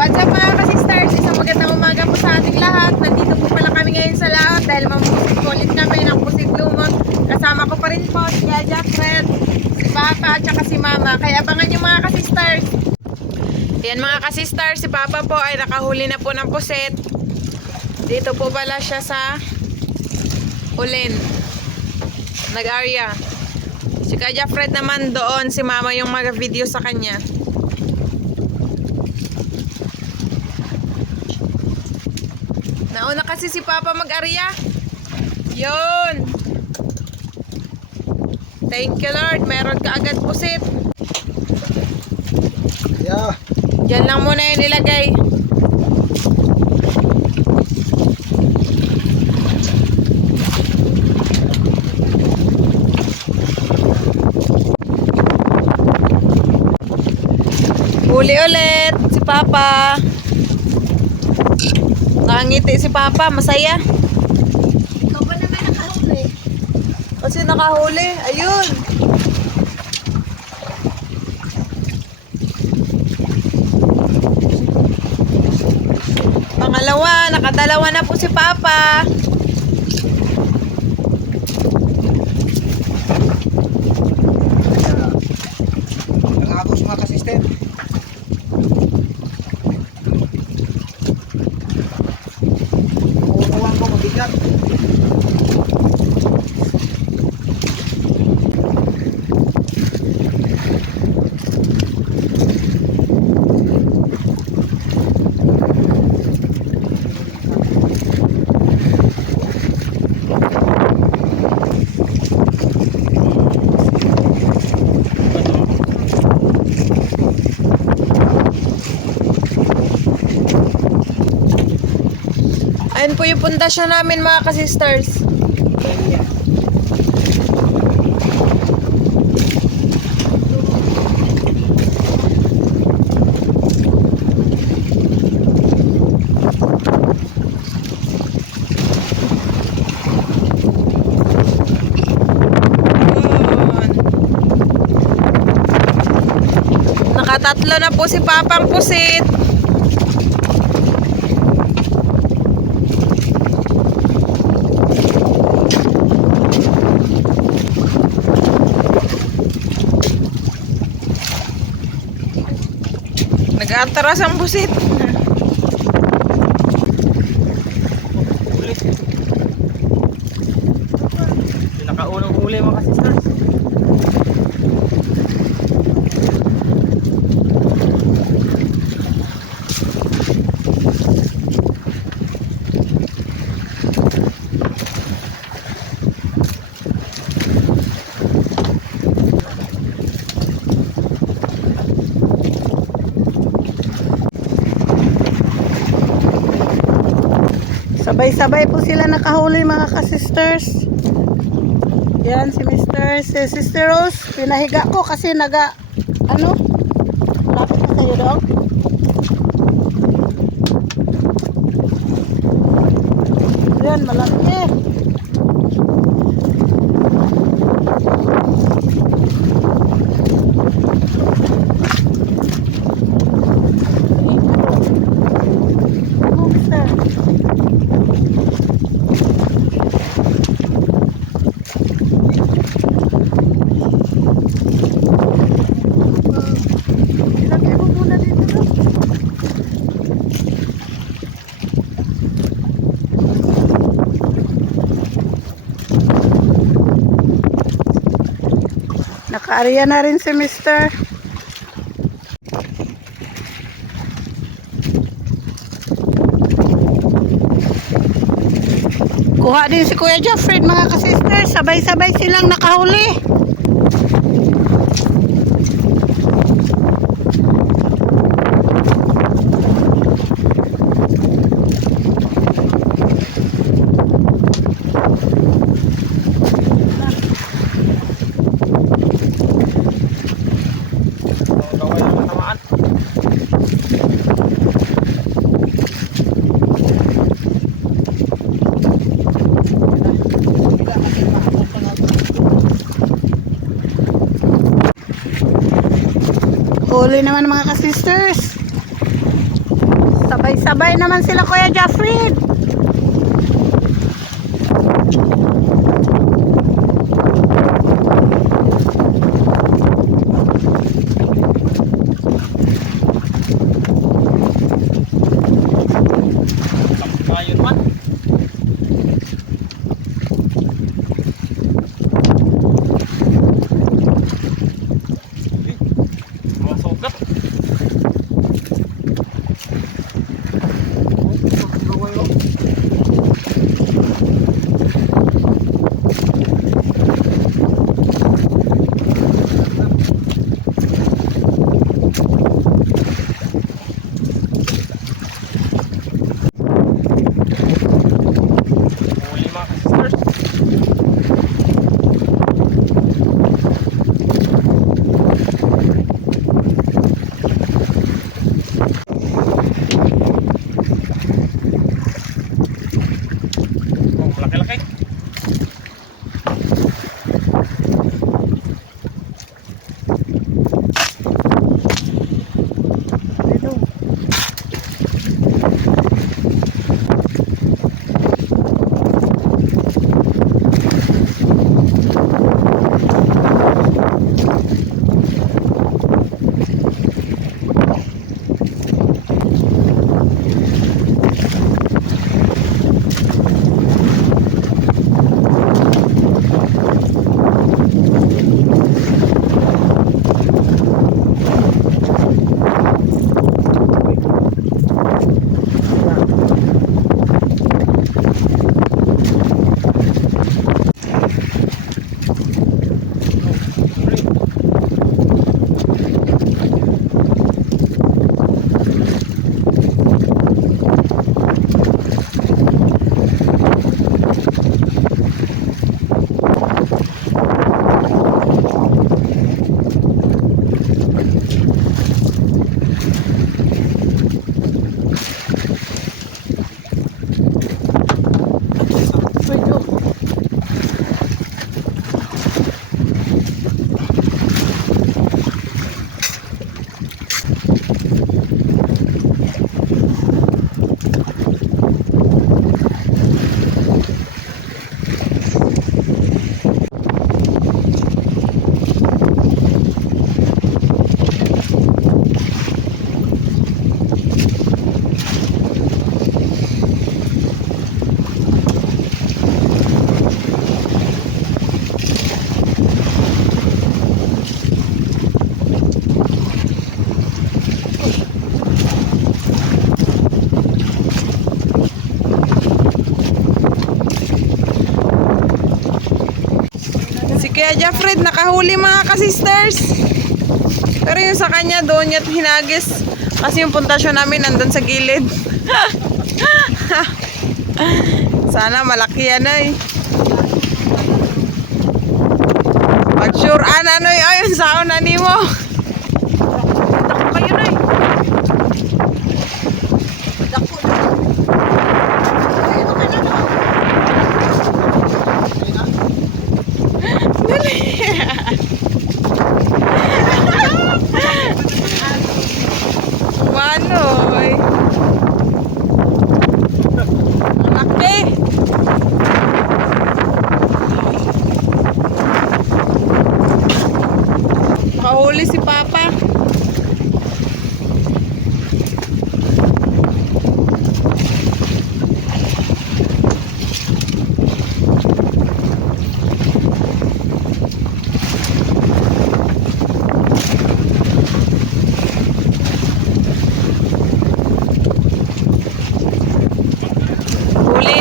What's up mga ka-sisters? Isang magandang umaga po sa ating lahat. Nandito po pala kami ngayon sa laot dahil mamusit ko ulit kami ng pusit lumot. Kasama ko pa rin po si Jaja, Fred, si Papa at saka si Mama. Kaya abangan nyo mga ka-sisters. Yan mga ka-sisters, si Papa po ay nakahuli na po ng pusit. Dito po pala siya sa Ulin. Nag-area. Si Jaja, Fred naman doon. Si Mama yung mag-video sa kanya. Nauna kasi si Papa mag-arya. Yun. Thank you Lord. Meron ka agad pusit. Yeah. Diyan lang muna yun ilagay. Huli ulit si Papa. Nakangiti si Papa, masaya. Ikaw ba naman nakahuli? Kasi nakahuli, ayun. Pangalawa, nakadalawa na po si Papa. Nangabos mga kasistem. Uuwan ko mabigat. Ayun po yung pundasyon namin mga ka-sisters. Nakatatlo na po si Papang pusit. Nag-atras ang busit. Pinakaunang huli mga kasisters. Sabay-sabay po sila nakahuli mga ka-sisters. Yan si Mr. Si Sister Rose. Pinahiga ko kasi lapit na kayo dong. Yan, malaki. Ilagay mo muna dito. Naka-area na rin si Mr. Kuha din si Kuya Jeffrey mga ka-sister. Sabay-sabay silang nakahuli. Huli naman mga ka-sisters. sabay naman sila Kuya Jeffrey. Ayun man. Mga sugat. Huli mga ka-sisters. Oh, laki-laki. Si Kuya Jeffrey nakahuli mga ka-sisters. Pero yung sa kanya doon niya hinagis. Kasi yung puntasyon namin nandun sa gilid. Sana malaki yan ay. Pag sure ano yung sauna ni mo. Dako kayo na Dako na. Dali. Manoy. Laki. Kahuli si Papa.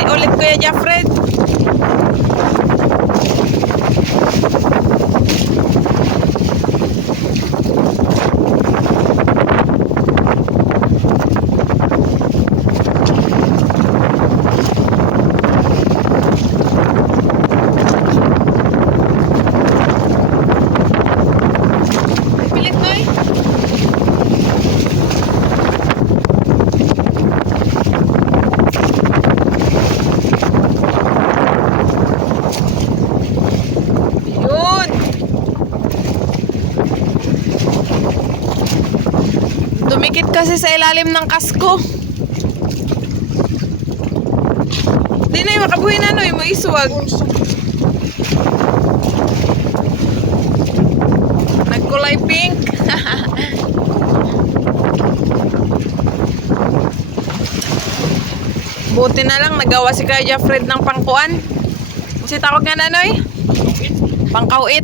Ulit Kuya Jeffrey. Pilit Noy. Yun. Dumikit kasi sa ilalim ng kasko. Di na yung makabuhi na no, yung maiswag. Nagkulay pink. Buti na lang nagawa si Kuya Fred ng pangkuan. Kasi tawag nga nanoy? Pangkauit.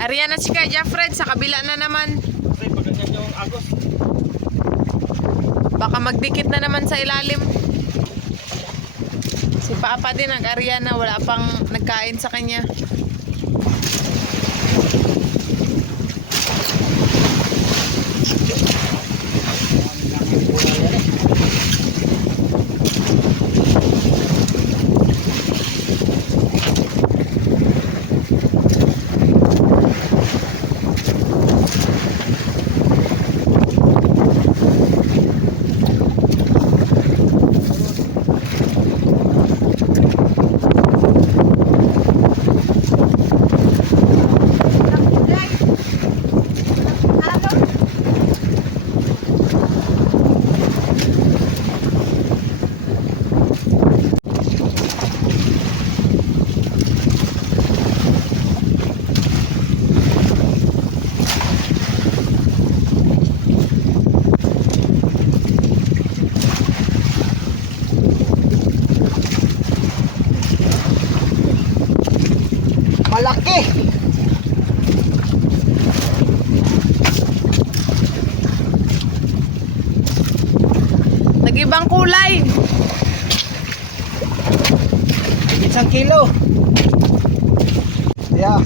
Ariyan na si Kuya Fred sa kabila na naman. Kasi pag ganyan yung agos. Baka magdikit na naman sa ilalim. Si Papa din nag-ariyan na wala pang nagkain sa kanya. Malaki. Nag-ibang kulay. Isang kilo. Yeah.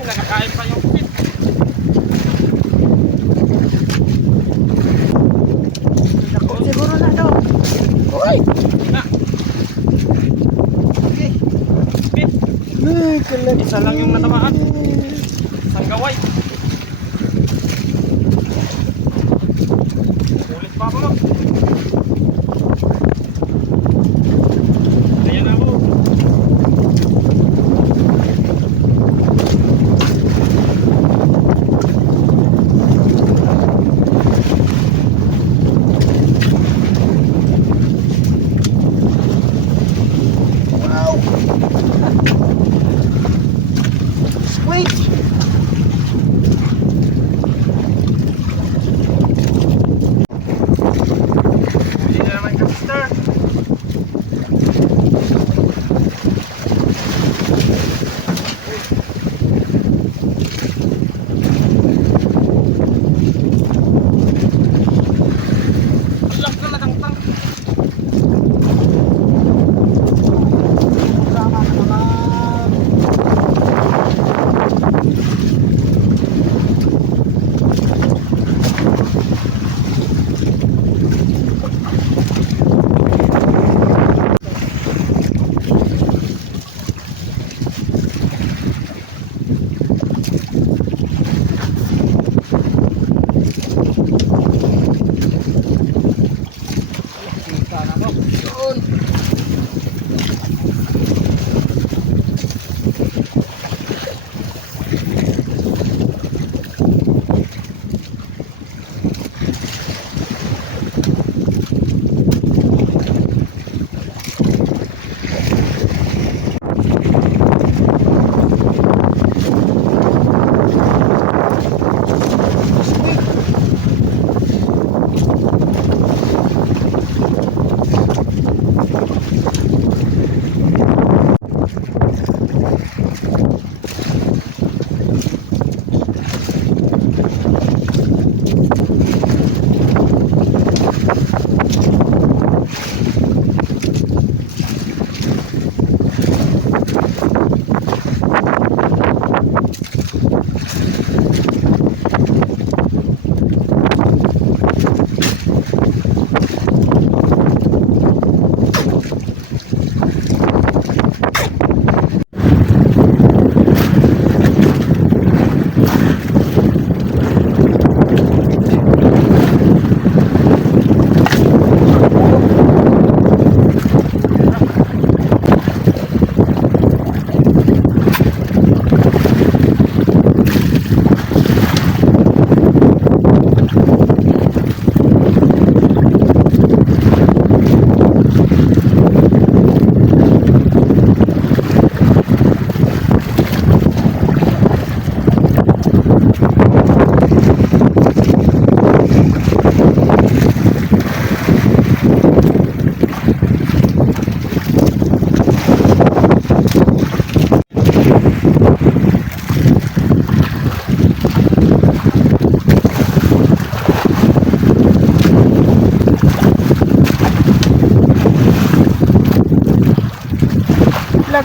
Nakakain pa yung pit. Siguro na daw. Uy! Na. Pit. Ay, kalag. Isa lang yung natamaan. Isang gaway. Ulit pa ako. Ayan ako. Wow! Sweet! Huli na naman ka, sister. Alak na natangtang. Tama na naman.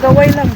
Gaway lang.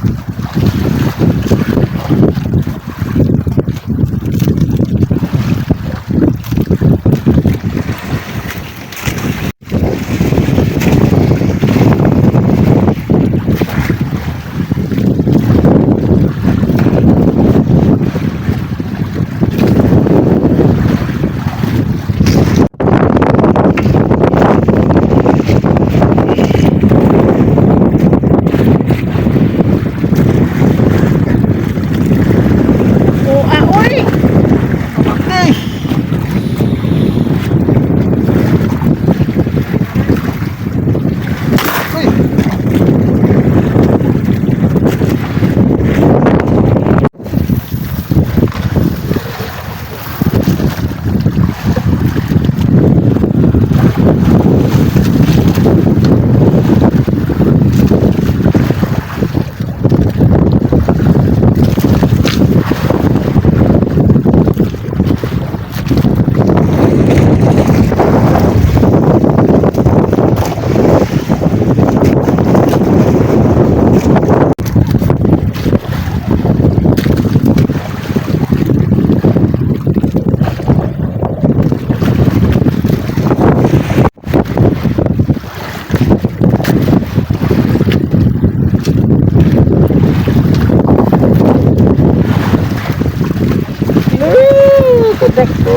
dako.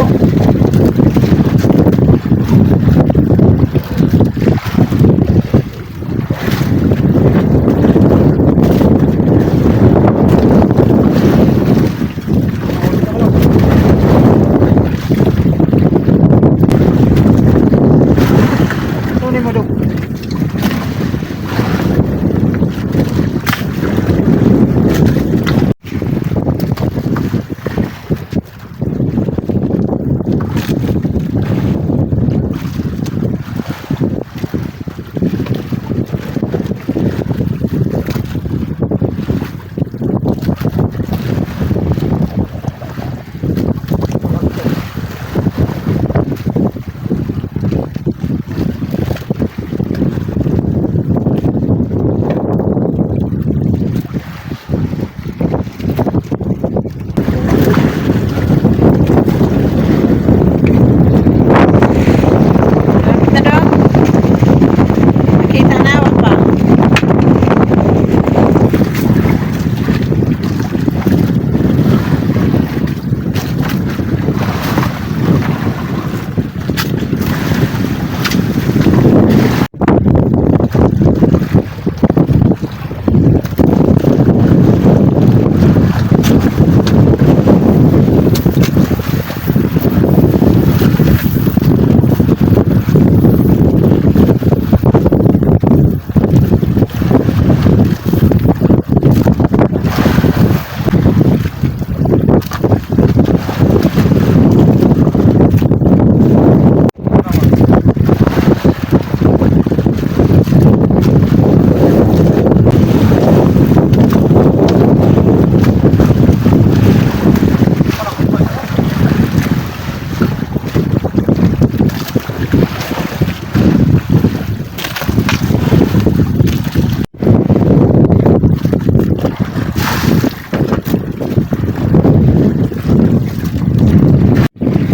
Tunin mo daw. Nakita daw? Nakita na, wag pa.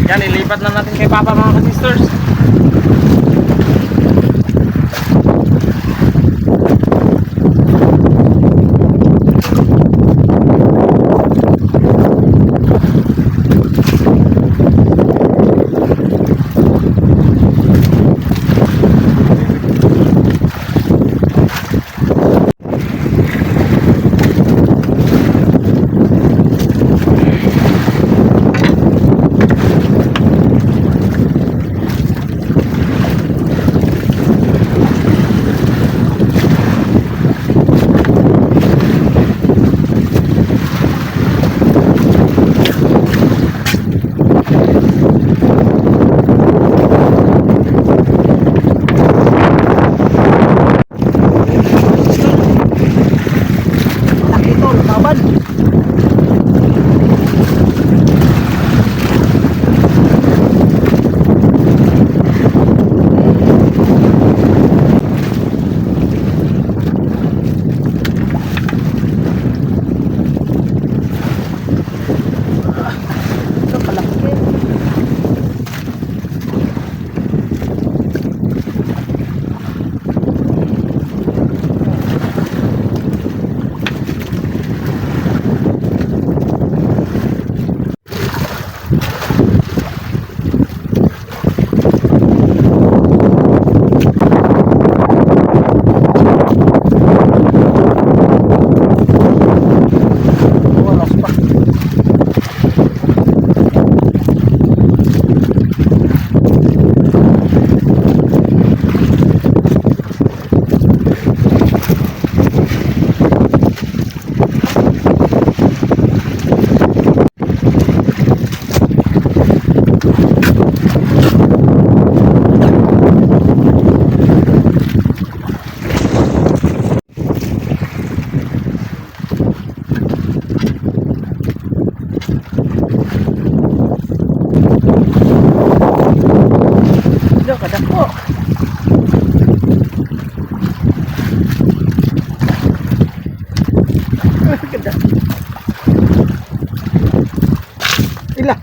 Yan, ilipat na natin kay Papa mga ka-sisters. Laki to, laban. Ito kalaki. Walas pa. Ito kadako. Ganda. Ila.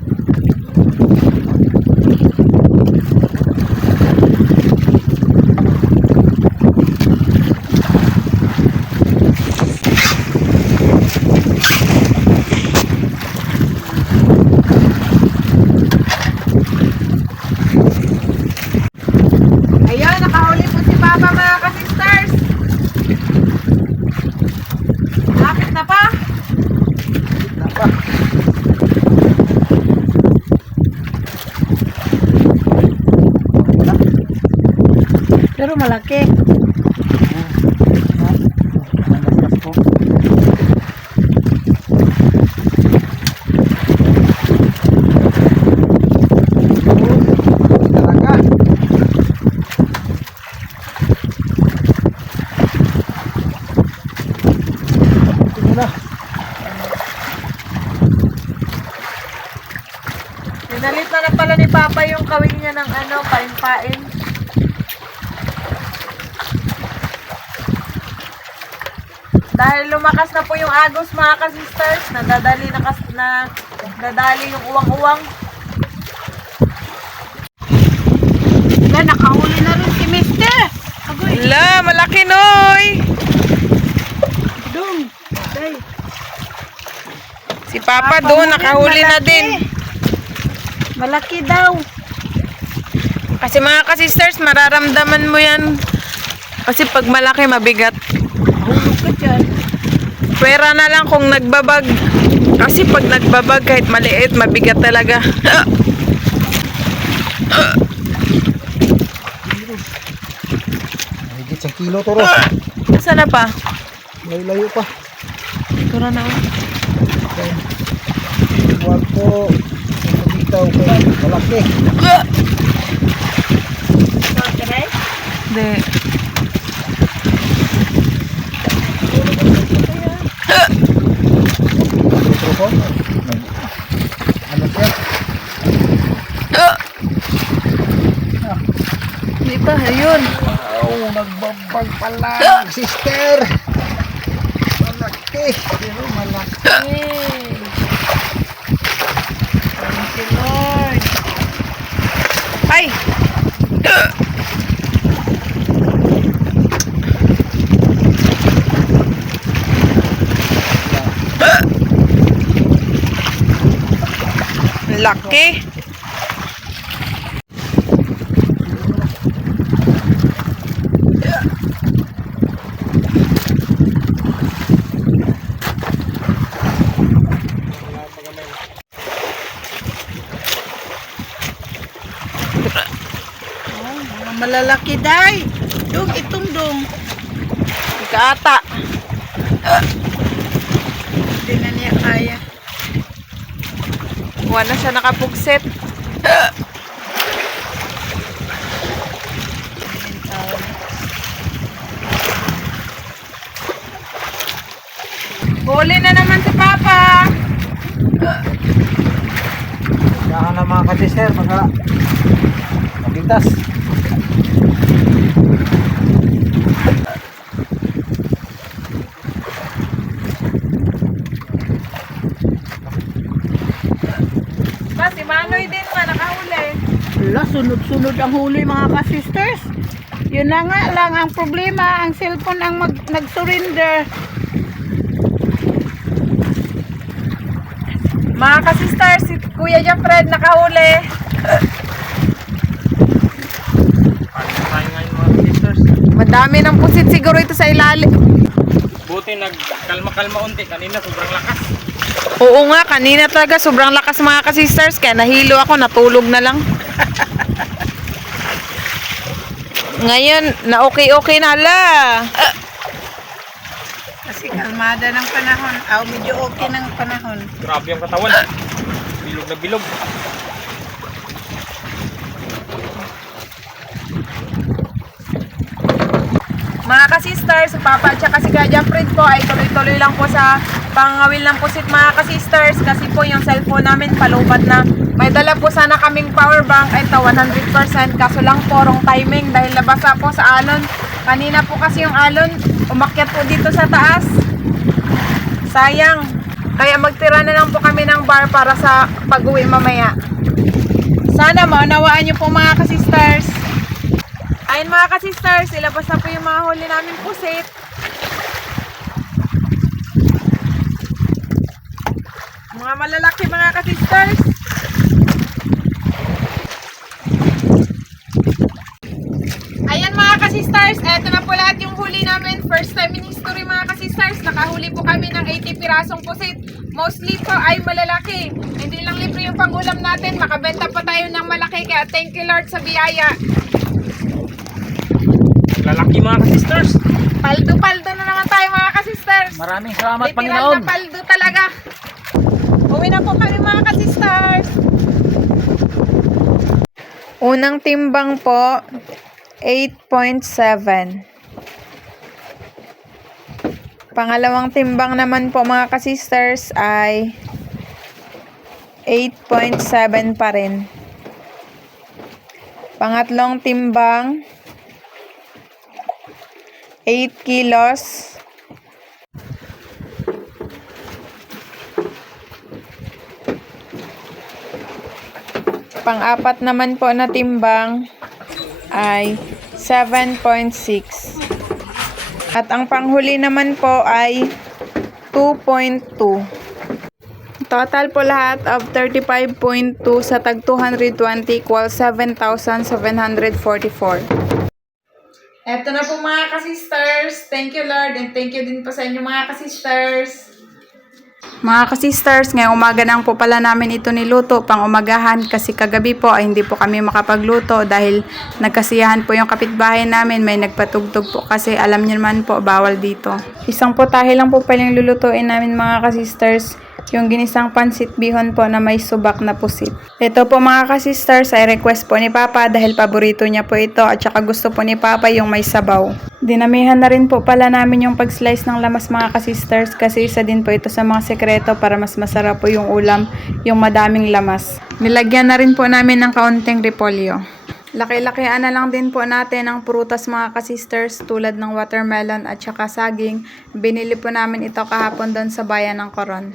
malaki. Nagasgas po. Talaga. Tingnan na. Pinalit na pala ni Papa yung kawing niya ng ano, pain-pain. Dahil lumakas na po yung agos mga ka-sisters, nadadali yung uwang-uwang. Wala, nakahuli na rin si Mister. Agoy. La, malaki noy! Dong. Day. Si Papa doon, nakahuli na din. Malaki daw. Kasi mga ka-sisters, mararamdaman mo yan. Kasi pag malaki, mabigat. Hulog ka dyan. Pwera na lang kung nagbabag. Kasi pag nagbabag, kahit maliit, mabigat talaga. Higit sa kilo to ro. Saan na pa? Layo pa. Tura na. Huwag po. Bitaw ko. Malaki. Hindi. Mikrofon. Ano siya? Hindi pa, ayun. Wow, nagbabag pala. Sister. Malaki. Pero malaki. Thank you, Lord. Ay! Laki. Mga malalaki day. Dong, itong dong. Ikaata. Hindi na niya kaya. Wala siya nakapugsit. Huli na naman si Papa. Saan na mga kasister, baka mabitas. Ba, si Manoy din man, nakahuli. Wala, sunod-sunod ang huli mga ka-sisters. Yun na nga lang ang problema, ang cellphone ang nag-surrender. Mga ka-sisters, si Kuya Jeffred nakahuli. Paano tayo ngayon mga sisters? Madami ng pusit siguro ito sa ilalim. Buti nagkalma-kalma unti. Kanina sobrang lakas. Oo nga, kanina talaga sobrang lakas mga ka-sisters. Kaya nahilo ako, natulog na lang. Ngayon, na okay-okay na hala. Kasi kalmada ng panahon. Medyo okay ng panahon. Grabe yung katawan. Bilog na bilog. Mga ka-sisters, si Papa at saka si Kuya Jeffred po ay tuloy-tuloy lang po sa pangawil ng pusit mga ka-sisters. Kasi po yung cellphone namin palubat na. May dala po sana kaming power bank. Ito 100%. Kaso lang po wrong timing dahil nabasa po sa alon. Kanina po kasi yung alon umakyat po dito sa taas. Sayang. Kaya magtira na lang po kami ng bar para sa pag-uwi mamaya. Sana maunawaan niyo po mga ka-sisters. Ayun mga ka-sisters, ilabas na po yung mga huli namin pusit. Mga malalaki mga ka-sisters. Ayan mga ka-sisters, eto na po lahat yung huli namin. First time in history mga ka-sisters, nakahuli po kami ng 80 pirasong pusit. Mostly po ay malalaki. Hindi lang libre yung pangulam natin, makabenta pa tayo ng malaki. Kaya thank you Lord sa biyaya. lalaki mga ka-sisters. Paldo-paldo na naman tayo mga ka-sisters. Maraming salamat Literal Panginoon. na paldo talaga. Uwi na po kami mga ka-sisters. Unang timbang po, 8.7. Pangalawang timbang naman po mga ka-sisters ay 8.7 pa rin. Pangatlong timbang, 8 kilos. Pang-apat naman po na timbang ay 7.6. At ang panghuli naman po ay 2.2. Total po lahat of 35.2 sa tag 220 equals 7,744. Eto na po mga ka-sisters. Thank you Lord and thank you din po sa inyo mga ka-sisters. Mga ka-sisters, ngayong umaga nang po pala namin ito niluto pang umagahan kasi kagabi po ay hindi po kami makapagluto dahil nagkasiyahan po yung kapitbahay namin, may nagpatugtog po kasi alam niyo naman po bawal dito. Isang putahe lang po palang lulutuin namin mga ka-sisters, yung ginisang pansit bihon po na may subak na pusit. Ito po mga ka-sisters ay request po ni Papa dahil paborito niya po ito at saka gusto po ni Papa yung may sabaw. Dinamihan na rin po pala namin yung pag-slice ng lamas mga ka-sisters kasi isa din po ito sa mga sekreto para mas masarap po yung ulam, yung madaming lamas. Nilagyan na rin po namin ng kaunting repolyo. Laki-lakian na lang din po natin ang prutas mga ka-sisters tulad ng watermelon at saka saging. Binili po namin ito kahapon doon sa bayan ng Coron.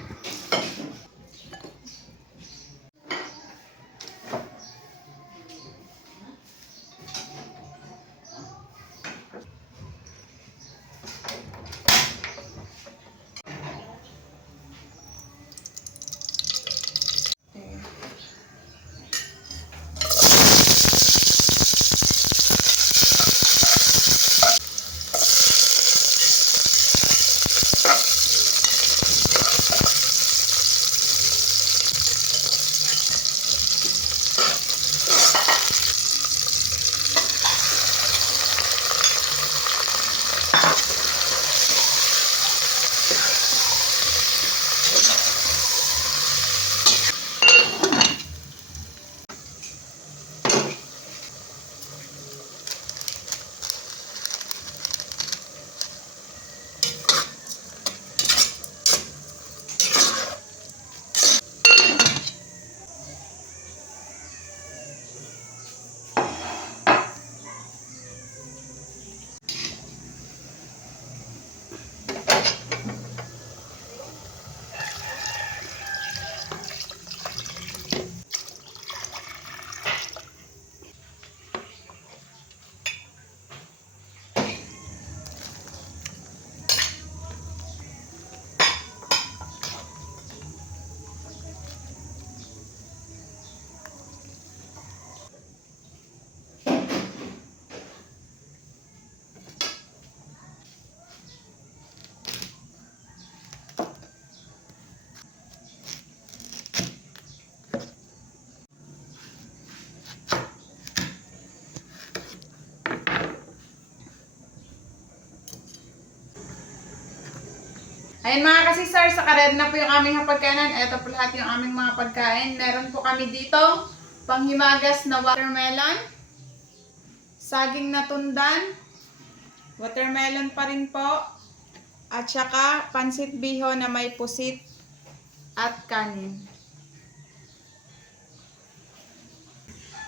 Ayan mga ka-sisters, saka-ready na po yung aming hapagkainan. Ito po lahat yung aming mga pagkain. Meron po kami dito, panghimagas na watermelon, saging na tundan, watermelon pa rin po, at saka pansit biho na may pusit at kanin.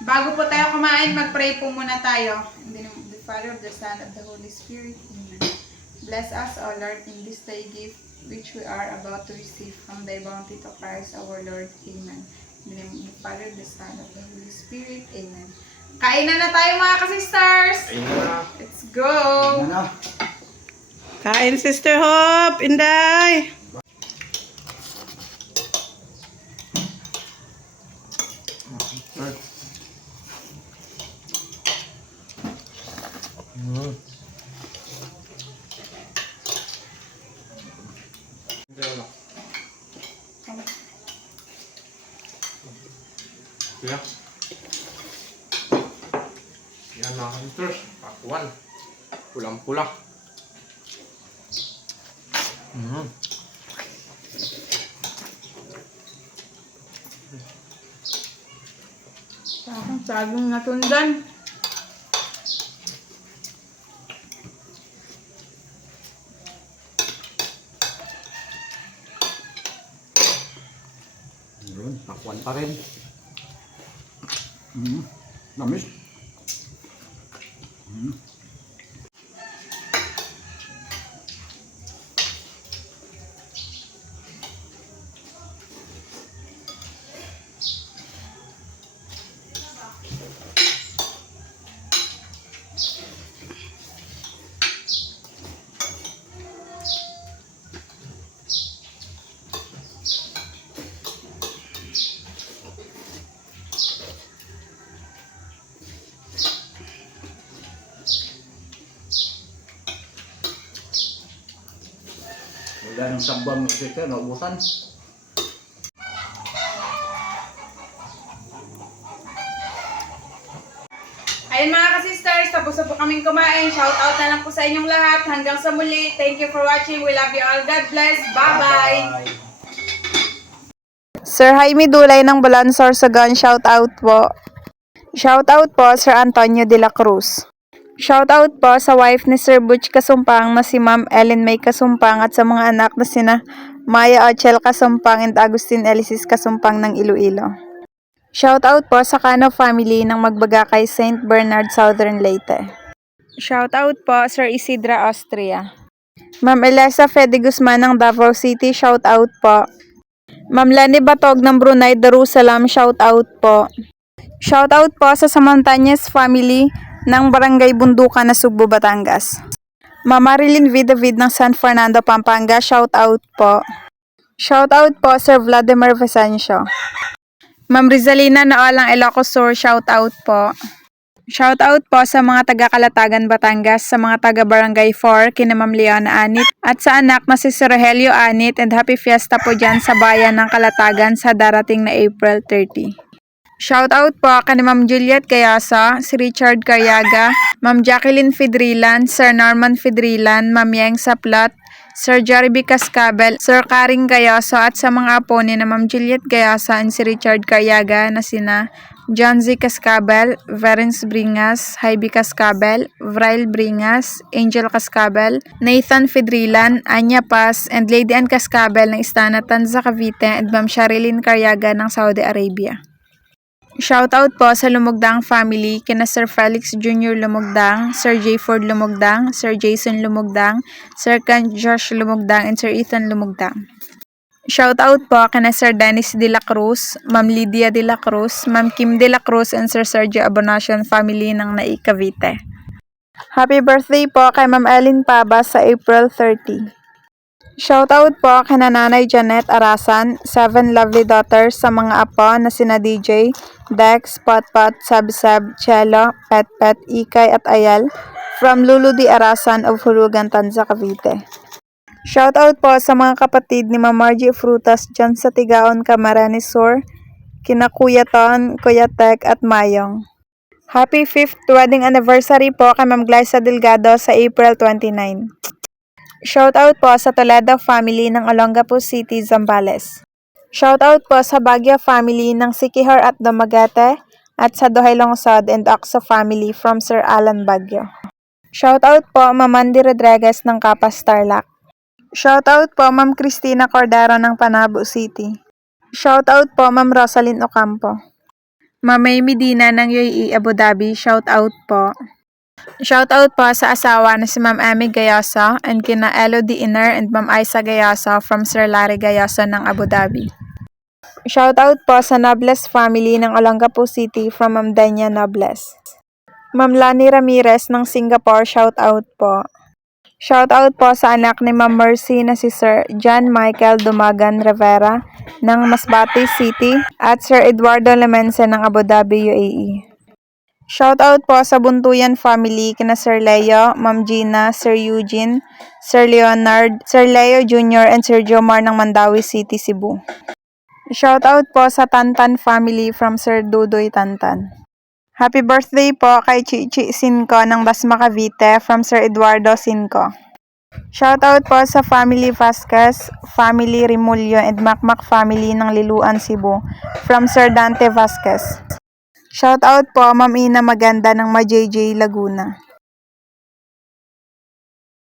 Bago po tayo kumain, mag-pray po muna tayo. In the name of the Father, of the Son, of the Holy Spirit. Amen. Bless us, O Lord, in this day gift which we are about to receive from thy bounty to Christ our Lord. Amen. In the name of the Father, the Son, of the Holy Spirit. Amen. Kainan na tayo mga ka-sisters! Let's go! Kain Sister Hope, Inday! Yan mga sisters, part 1. Pulang-pula. Saging natundan. Yun, takwan pa rin. Namis. Wala ng sabang sika, naubusan. Ayun mga ka-sisters, tapos na po kaming kumain. Shout out na lang po sa inyong lahat. Hanggang sa muli. Thank you for watching. We love you all. God bless. Bye-bye. Sir Jaime Dulay ng Balansor Sagan, shout out po. Shout out po Sir Antonio de la Cruz. Shout out po sa wife ni Sir Butch Kasumpang na si Ma'am Ellen May Kasumpang at sa mga anak na sina Maya Ochel Kasumpang and Agustin Elisis Kasumpang ng Iloilo. Shout out po sa Cano family ng Magbagakay St. Bernard, Southern Leyte. Shout out po Sir Isidra Austria. Ma'am Elisa Fede Guzman ng Davao City, shout out po. Ma'am Lani Batog ng Brunei Darussalam, shout out po. Shout out po sa Samantañez family ng Barangay Bundukan na Sugbo, Batangas. Ma'am Marilyn Vidavid ng San Fernando, Pampanga, shout out po. Shout out po Sir Vladimir Vicencio. Ma'am Rizalina Naolang Ilocos Sur, shout out po. Shout out po sa mga taga Calatagan, Batangas, sa mga taga Barangay 4, kina Ma'am Leona Anit, at sa anak na si Sir Rogelio Anit, and happy fiesta po dyan sa bayan ng Calatagan sa darating na April 30. Shout out po kay Ma'am Juliet Cayasa, si Richard Caryaga, Ma'am Jacqueline Fidrilan, Sir Norman Fidrilan, Ma'am Yeng Saplat, Sir Jariby Cascabel, Sir Karing Cayasa, at sa mga apo ni na Ma'am Juliet Cayasa and si Richard Caryaga na sina John Z. Cascabel, Verence Bringas, Heidi Cascabel, Vrail Bringas, Angel Cascabel, Nathan Fidrilan, Anya Paz, and Lady Ann Cascabel ng Istana Tanza Cavite, and Ma'am Sharilyn Caryaga ng Saudi Arabia. Shoutout po sa Lumugdang family kina Sir Felix Jr. Lumugdang, Sir J. Ford Lumugdang, Sir Jason Lumugdang, Sir Ken Josh Lumugdang, and Sir Ethan Lumugdang. Shoutout po kina Sir Dennis de la Cruz, Ma'am Lydia de la Cruz, Ma'am Kim de la Cruz, and Sir Sergio Abonacion family ng Nai Cavite. Happy birthday po kay Ma'am Ellen Pabas sa April 30. Shoutout po kina Nanay Janet Arasan, 7 lovely daughters sa mga apo na sina DJ, Dex, Potpot, Sabsab, Cello, Petpet, Ikay at Ayal from Lulu D. Arasan of Hurugan, Tanza, Cavite. Shoutout po sa mga kapatid ni Ma'am Margie Frutas dyan sa Tigaon, Camarines Sur, kina Kuya Ton, Kuya Tek at Mayong. Happy 5th wedding anniversary po kay Ma'am Glyza Delgado sa April 29. Shoutout po sa Toledo family ng Olongapo City, Zambales. Shoutout po sa Baguio family ng Sikihor at Dumaguete at sa Duhay Lungsod and Oxo family from Sir Alan Baguio. Shoutout po Ma'am Mandy Rodriguez ng Kapas Tarlac. Shoutout po Ma'am Cristina Cordero ng Panabo City. Shoutout po Ma'am Rosalyn Ocampo. Ma'am May Medina ng UAE Abu Dhabi, shoutout po. Shoutout po sa asawa na si Ma'am Amy Gayoso and kina Elodie Iner and Ma'am Isa Gayoso from Sir Larry Gayoso ng Abu Dhabi. Shoutout po sa Nobles family ng Olongapo City from Ma'am Denya Nobles. Ma'am Lani Ramirez ng Singapore, shoutout po. Shoutout po sa anak ni Ma'am Mercy na si Sir John Michael Dumagan Rivera ng Masbate City at Sir Eduardo Lemense ng Abu Dhabi, UAE. Shoutout po sa Buntuyan family kina Sir Leo, Ma'am Gina, Sir Eugene, Sir Leonard, Sir Leo Jr. and Sir Jomar ng Mandawi City, Cebu. Shoutout po sa Tantan family from Sir Dudoy Tantan. Happy birthday po kay Chichi Cinco ng Dasma Cavite from Sir Eduardo Cinco. Shoutout po sa Family Vasquez, Family Rimulyo, and Macmac Family ng Liluan, Cebu from Sir Dante Vasquez. Shoutout po Ma'am Ina Maganda ng MaJJ Laguna.